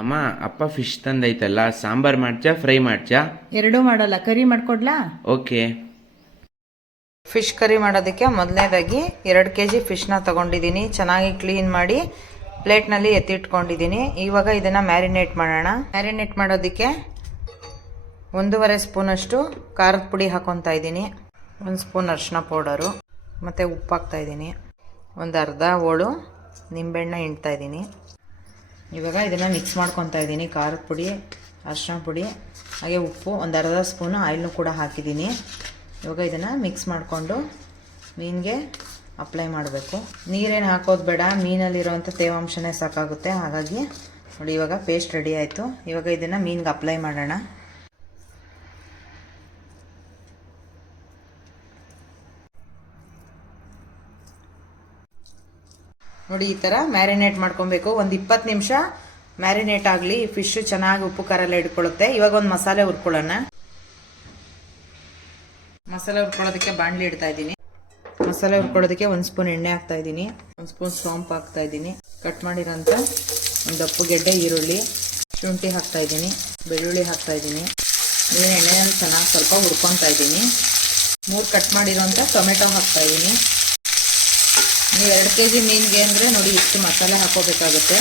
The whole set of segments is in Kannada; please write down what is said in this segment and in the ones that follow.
ಅಮ್ಮ ಅಪ್ಪ ಫಿಶ್ ತಂದೈತಲ್ಲ, ಸಾಂಬಾರ್ ಮಾಡ್ಚಾ ಫ್ರೈ ಮಾಡ್ಚಾ? ಎರಡೂ ಮಾಡಲ್ಲ, ಕರಿ ಮಾಡ್ಕೊಡ್ಲಾ? ಓಕೆ. ಫಿಶ್ ಕರಿ ಮಾಡೋದಕ್ಕೆ ಮೊದಲನೇದಾಗಿ 2 kg ಫಿಶ್ನ ತೊಗೊಂಡಿದ್ದೀನಿ. ಚೆನ್ನಾಗಿ ಕ್ಲೀನ್ ಮಾಡಿ ಪ್ಲೇಟ್ನಲ್ಲಿ ಎತ್ತಿಟ್ಕೊಂಡಿದ್ದೀನಿ. ಇವಾಗ ಇದನ್ನು ಮ್ಯಾರಿನೇಟ್ ಮಾಡೋಣ. ಮ್ಯಾರಿನೇಟ್ ಮಾಡೋದಕ್ಕೆ 1.5 ಸ್ಪೂನಷ್ಟು ಖಾರದ ಪುಡಿ ಹಾಕ್ಕೊತಾ ಇದ್ದೀನಿ, 1 ಸ್ಪೂನ್ ಅರಿಶಿನ ಪೌಡರು ಮತ್ತು ಉಪ್ಪು ಹಾಕ್ತಾಯಿದ್ದೀನಿ, ಒಂದು ಅರ್ಧ ಹೋಳು ನಿಂಬೆಹಣ್ಣು ಹಿಂಡ್ತಾ ಇದ್ದೀನಿ. ಇವಾಗ ಇದನ್ನು ಮಿಕ್ಸ್ ಮಾಡ್ಕೊತಾ ಇದ್ದೀನಿ. ಖಾರದ ಪುಡಿ, ಅರಿಶಿನ ಪುಡಿ ಹಾಗೆ ಉಪ್ಪು, ಒಂದು ಅರ್ಧ ಸ್ಪೂನು ಆಯಿಲ್ನು ಕೂಡ ಹಾಕಿದ್ದೀನಿ. ಇವಾಗ ಇದನ್ನು ಮಿಕ್ಸ್ ಮಾಡಿಕೊಂಡು ಮೀನಿಗೆ ಅಪ್ಲೈ ಮಾಡಬೇಕು. ನೀರೇನು ಹಾಕೋದು ಬೇಡ, ಮೀನಲ್ಲಿರೋವಂಥ ತೇವಾಂಶನೇ ಸಾಕಾಗುತ್ತೆ. ಹಾಗಾಗಿ ನೋಡಿ ಇವಾಗ ಪೇಸ್ಟ್ ರೆಡಿ ಆಯಿತು. ಇವಾಗ ಇದನ್ನು ಮೀನಿಗೆ ಅಪ್ಲೈ ಮಾಡೋಣ. ನೋಡಿ ಈ ಥರ ಮ್ಯಾರಿನೇಟ್ ಮಾಡ್ಕೊಬೇಕು. ಒಂದು 20 ನಿಮಿಷ ಮ್ಯಾರಿನೇಟ್ ಆಗಲಿ. ಫಿಶ್ ಚೆನ್ನಾಗಿ ಉಪ್ಪು ಖಾರ ಎಲ್ಲ ಹಿಡ್ಕೊಳ್ಳುತ್ತೆ. ಇವಾಗ ಒಂದು ಮಸಾಲೆ ಹುರ್ಕೊಳ್ಳೋಣ. ಮಸಾಲೆ ಹುರ್ಕೊಳ್ಳೋದಕ್ಕೆ ಬಾಣಲಿ ಇಡ್ತಾ ಇದ್ದೀನಿ. ಮಸಾಲೆ ಹುರ್ಕೊಳ್ಳೋದಕ್ಕೆ 1 ಸ್ಪೂನ್ ಎಣ್ಣೆ ಹಾಕ್ತಾ ಇದ್ದೀನಿ, 1 ಸ್ಪೂನ್ ಸೋಂಪು ಹಾಕ್ತಾ ಇದ್ದೀನಿ, ಕಟ್ ಮಾಡಿರೋಂಥ ಒಂದು ದಪ್ಪು ಗೆಡ್ಡೆ ಈರುಳ್ಳಿ, ಶುಂಠಿ ಹಾಕ್ತಾ ಇದ್ದೀನಿ, ಬೆಳ್ಳುಳ್ಳಿ ಹಾಕ್ತಾ ಇದ್ದೀನಿ. ಇದನ್ನ ಎಣ್ಣೆಯನ್ನು ಚೆನ್ನಾಗಿ ಸ್ವಲ್ಪ ಹುರ್ಕೊತಾ ಇದ್ದೀನಿ. 3 ಕಟ್ ಮಾಡಿರೋಂಥ ಟೊಮೆಟೊ ಹಾಕ್ತಾ ಇದ್ದೀನಿ. ನೀವು 2 kg ಮೀನಿಗೆ ಅಂದರೆ ನೋಡಿ ಇಷ್ಟು ಮಸಾಲೆ ಹಾಕೋಬೇಕಾಗುತ್ತೆ.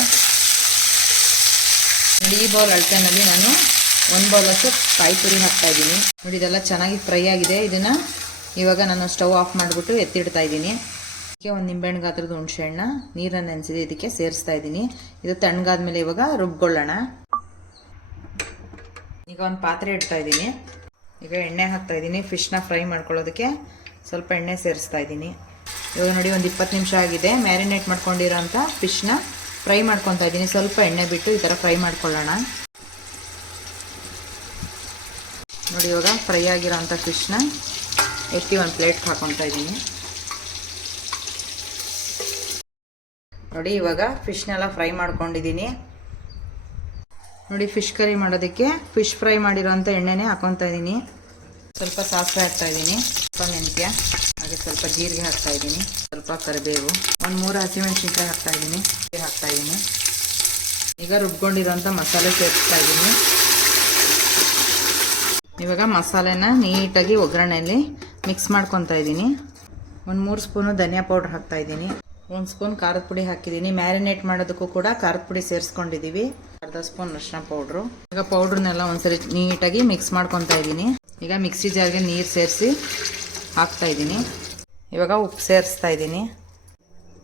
ನೋಡಿ ಈ ಬೌಲ್ ಅಳತೆನಲ್ಲಿ ನಾನು 1 ಬೌಲಷ್ಟು ಕಾಯಿ ತುರಿ ಹಾಕ್ತಾ ಇದ್ದೀನಿ. ನೋಡಿ ಇದೆಲ್ಲ ಚೆನ್ನಾಗಿ ಫ್ರೈ ಆಗಿದೆ. ಇದನ್ನು ಇವಾಗ ನಾನು ಸ್ಟವ್ ಆಫ್ ಮಾಡಿಬಿಟ್ಟು ಎತ್ತಿಡ್ತಾ ಇದ್ದೀನಿ. ಇದಕ್ಕೆ 1 ನಿಂಬೆಹಣ್ಣು ಗಾತ್ರದ ಹುಣಸೆ ಹಣ್ಣು ನೀರನ್ನು ನೆನೆಸಿದೆ ಇದಕ್ಕೆ ಸೇರಿಸ್ತಾ ಇದ್ದೀನಿ. ಇದು ತಣ್ಣಗಾದ್ಮೇಲೆ ಇವಾಗ ರುಬ್ಕೊಳ್ಳೋಣ. ಈಗ ಒಂದು ಪಾತ್ರೆ ಇಡ್ತಾ ಇದ್ದೀನಿ. ಈಗ ಎಣ್ಣೆ ಹಾಕ್ತಾ ಇದ್ದೀನಿ. ಫಿಶ್ನ ಫ್ರೈ ಮಾಡ್ಕೊಳ್ಳೋದಕ್ಕೆ ಸ್ವಲ್ಪ ಎಣ್ಣೆ ಸೇರಿಸ್ತಾ ಇದ್ದೀನಿ. ಇವಾಗ ನೋಡಿ ಒಂದು 20 ನಿಮಿಷ ಆಗಿದೆ. ಮ್ಯಾರಿನೇಟ್ ಮಾಡ್ಕೊಂಡಿರೋಂಥ ಫಿಶ್ನ ಫ್ರೈ ಮಾಡ್ಕೊತಾ ಇದ್ದೀನಿ. ಸ್ವಲ್ಪ ಎಣ್ಣೆ ಬಿಟ್ಟು ಈ ಥರ ಫ್ರೈ ಮಾಡ್ಕೊಳ್ಳೋಣ. ನೋಡಿ ಇವಾಗ ಫ್ರೈ ಆಗಿರೋಂಥ ಫಿಶ್ನ ಎತ್ತಿ ಒಂದು ಪ್ಲೇಟ್ಗೆ ಹಾಕ್ಕೊತಾ ಇದ್ದೀನಿ. ನೋಡಿ ಇವಾಗ ಫಿಶ್ನೆಲ್ಲ ಫ್ರೈ ಮಾಡ್ಕೊಂಡಿದ್ದೀನಿ. ನೋಡಿ ಫಿಶ್ ಕರಿ ಮಾಡೋದಕ್ಕೆ ಫಿಶ್ ಫ್ರೈ ಮಾಡಿರೋಂಥ ಎಣ್ಣೆನೇ ಹಾಕ್ಕೊತಾ ಇದ್ದೀನಿ. ಸ್ವಲ್ಪ ಸಾಸಿವೆ ಹಾಕ್ತಾ ಇದ್ದೀನಿ, ಸ್ವಲ್ಪ ಮೆಂತ್ಯ ಹಾಗೆ ಸ್ವಲ್ಪ ಜೀರಿಗೆ ಹಾಕ್ತಾ ಇದ್ದೀನಿ, ಸ್ವಲ್ಪ ಕರಿಬೇವು, 1-3 ಹಸಿಮೆಣಸಿನ್ಕಾಯಿ ಹಾಕ್ತಾ ಇದ್ದೀನಿ. ಈಗ ರುಬ್ಕೊಂಡಿರೋಂಥ ಮಸಾಲೆ ಸೇರಿಸ್ತಾ ಇದ್ದೀನಿ. ಇವಾಗ ಮಸಾಲೆನ ನೀಟಾಗಿ ಒಗ್ಗರಣೆಯಲ್ಲಿ ಮಿಕ್ಸ್ ಮಾಡ್ಕೊತಾ ಇದ್ದೀನಿ. 1-3 ಸ್ಪೂನು ಧನಿಯಾ ಪೌಡ್ರ್ ಹಾಕ್ತಾ ಇದ್ದೀನಿ, 1 ಸ್ಪೂನ್ ಖಾರದ ಪುಡಿ ಹಾಕಿದ್ದೀನಿ. ಮ್ಯಾರಿನೇಟ್ ಮಾಡೋದಕ್ಕೂ ಕೂಡ ಖಾರದ ಪುಡಿ ಸೇರಿಸ್ಕೊಂಡಿದ್ದೀವಿ, ಅರ್ಧ ಸ್ಪೂನ್ ಅರಿಶಿನ ಪೌಡ್ರು. ಈಗ ಪೌಡ್ರನ್ನೆಲ್ಲ ಒಂದ್ಸರಿ ನೀಟಾಗಿ ಮಿಕ್ಸ್ ಮಾಡ್ಕೊತಾ ಇದ್ದೀನಿ. ಈಗ ಮಿಕ್ಸಿ ಜಾರ್ಗೆ ನೀರು ಸೇರಿಸಿ ಹಾಕ್ತಾ ಇದ್ದೀನಿ. ಇವಾಗ ಉಪ್ಪು ಸೇರಿಸ್ತಾ ಇದ್ದೀನಿ.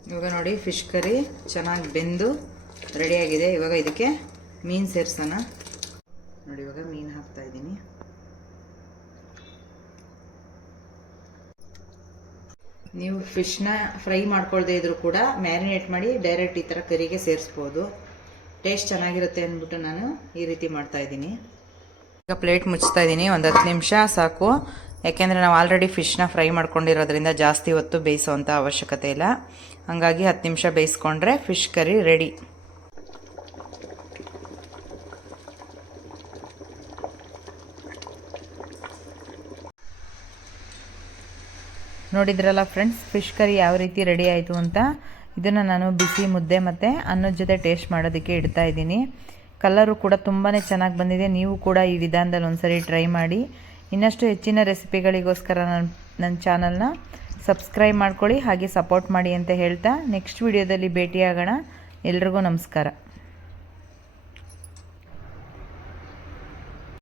ಇವಾಗ ನೋಡಿ ಫಿಶ್ ಕರಿ ಚೆನ್ನಾಗಿ ಬೆಂದು ರೆಡಿಯಾಗಿದೆ. ಇವಾಗ ಇದಕ್ಕೆ ಮೀನು ಸೇರಿಸೋಣ. ನೋಡಿ ಇವಾಗ ಮೀನು ಹಾಕ್ತಾ ಇದ್ದೀನಿ. ನೀವು ಫಿಶ್ನ ಫ್ರೈ ಮಾಡ್ಕೊಳ್ದೇ ಇದ್ರೂ ಕೂಡ ಮ್ಯಾರಿನೇಟ್ ಮಾಡಿ ಡೈರೆಕ್ಟ್ ಈ ಥರ ಕರಿಗೆ ಸೇರಿಸ್ಬೋದು. ಟೇಸ್ಟ್ ಚೆನ್ನಾಗಿರುತ್ತೆ ಅಂದ್ಬಿಟ್ಟು ನಾನು ಈ ರೀತಿ ಮಾಡ್ತಾ ಇದ್ದೀನಿ. ಈಗ ಪ್ಲೇಟ್ ಮುಚ್ತಾ ಇದ್ದೀನಿ. ಒಂದು 10 ನಿಮಿಷ ಸಾಕು, ಯಾಕೆಂದರೆ ನಾವು ಆಲ್ರೆಡಿ ಫಿಶ್ನ ಫ್ರೈ ಮಾಡ್ಕೊಂಡಿರೋದ್ರಿಂದ ಜಾಸ್ತಿ ಹೊತ್ತು ಬೇಯಿಸೋವಂಥ ಅವಶ್ಯಕತೆ ಇಲ್ಲ. ಹಾಗಾಗಿ 10 ನಿಮಿಷ ಬೇಯಿಸ್ಕೊಂಡ್ರೆ ಫಿಶ್ ಕರಿ ರೆಡಿ. ನೋಡಿದ್ರಲ್ಲ ಫ್ರೆಂಡ್ಸ್, ಫಿಶ್ ಕರಿ ಯಾವ ರೀತಿ ರೆಡಿ ಆಯಿತು ಅಂತ. ಇದನ್ನು ನಾನು ಬಿಸಿ ಮುದ್ದೆ ಮತ್ತು ಅನ್ನದ ಜೊತೆ ಟೇಸ್ಟ್ ಮಾಡೋದಕ್ಕೆ ಇಡ್ತಾ ಇದ್ದೀನಿ. ಕಲರು ಕೂಡ ತುಂಬಾ ಚೆನ್ನಾಗಿ ಬಂದಿದೆ. ನೀವು ಕೂಡ ಈ ವಿಧಾನದಲ್ಲಿ ಒಂದ್ಸರಿ ಟ್ರೈ ಮಾಡಿ. ಇನ್ನಷ್ಟು ಹೆಚ್ಚಿನ ರೆಸಿಪಿಗಳಿಗೋಸ್ಕರ ನನ್ನ ಚಾನಲ್ನ ಸಬ್ಸ್ಕ್ರೈಬ್ ಮಾಡ್ಕೊಳ್ಳಿ, ಹಾಗೆ ಸಪೋರ್ಟ್ ಮಾಡಿ ಅಂತ ಹೇಳ್ತಾ ನೆಕ್ಸ್ಟ್ ವಿಡಿಯೋದಲ್ಲಿ ಭೇಟಿಯಾಗೋಣ. ಎಲ್ರಿಗೂ ನಮಸ್ಕಾರ.